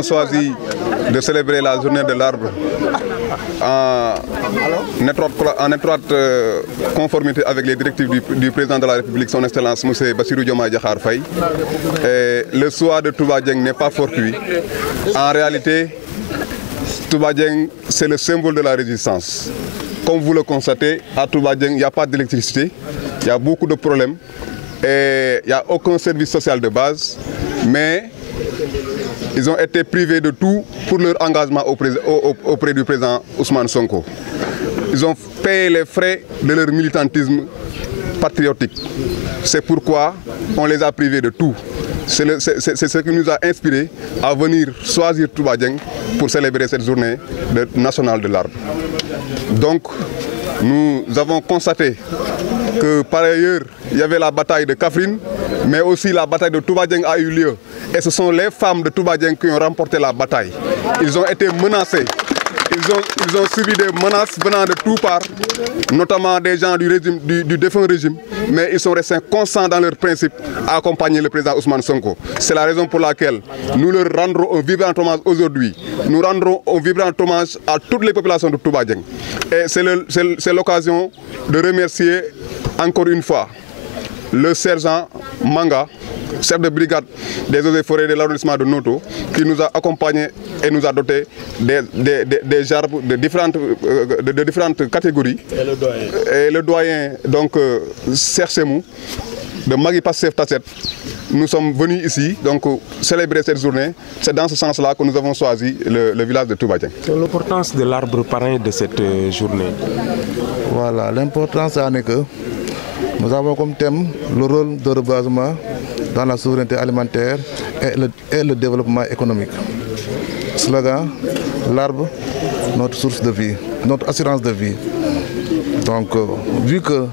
avons choisi de célébrer la journée de l'arbre en étroite conformité avec les directives du président de la République, son Excellence M. Bassirou Diomaye Diakhar Faye. Le choix de Touba Dieng n'est pas fortuit. En réalité, Touba Dieng, c'est le symbole de la résistance. Comme vous le constatez, à Touba Dieng, il n'y a pas d'électricité, il y a beaucoup de problèmes et il n'y a aucun service social de base, mais ils ont été privés de tout pour leur engagement auprès du président Ousmane Sonko. Ils ont payé les frais de leur militantisme patriotique. C'est pourquoi on les a privés de tout. C'est ce qui nous a inspiré à venir choisir Touba Dieng pour célébrer cette journée nationale de l'arbre. Donc, nous avons constaté que par ailleurs, il y avait la bataille de Kaffrine, mais aussi la bataille de Touba Dieng a eu lieu. Et ce sont les femmes de Touba Dieng qui ont remporté la bataille. Ils ont été menacés. Ils ont subi des menaces venant de toutes parts, notamment des gens du défunt régime, mais ils sont restés constants dans leurs principes à accompagner le président Ousmane Sonko. C'est la raison pour laquelle nous leur rendrons un vibrant hommage aujourd'hui. Nous rendrons un vibrant hommage à toutes les populations de Touba Dieng. Et c'est l'occasion de remercier encore une fois le sergent Manga, chef de brigade des eaux et forêts de l'arrondissement de Noto, qui nous a accompagnés et nous a doté des arbres de différentes catégories. Et le doyen, donc, Sersemou, de Magui Passef Tasset, nous sommes venus ici donc célébrer cette journée. C'est dans ce sens-là que nous avons choisi le village de Touba Dieng. L'importance de l'arbre parrain de cette journée. Voilà, l'importance en est que nous avons comme thème le rôle de reboisement dans la souveraineté alimentaire et le développement économique. Slogan, l'arbre, notre source de vie, notre assurance de vie. Donc, vu que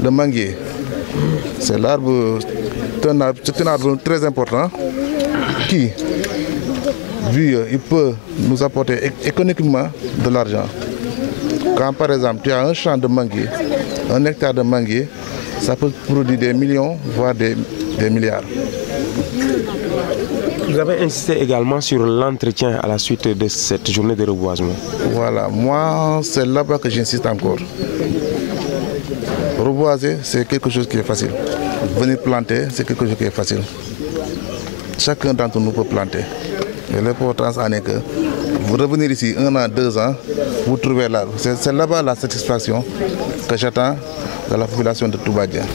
le manguier, c'est un arbre très important qui, il peut nous apporter économiquement de l'argent. Quand par exemple tu as un champ de manguier, un hectare de manguier, ça peut produire des millions, voire des milliards. Vous avez insisté également sur l'entretien à la suite de cette journée de reboisement. Voilà, moi c'est là-bas que j'insiste encore. Reboiser, c'est quelque chose qui est facile. Venir planter, c'est quelque chose qui est facile. Chacun d'entre nous peut planter. Mais l'importance en est que vous revenez ici 1 an, 2 ans, vous trouvez l'arbre. C'est là-bas la satisfaction que j'attends de la population de Touba Dieng.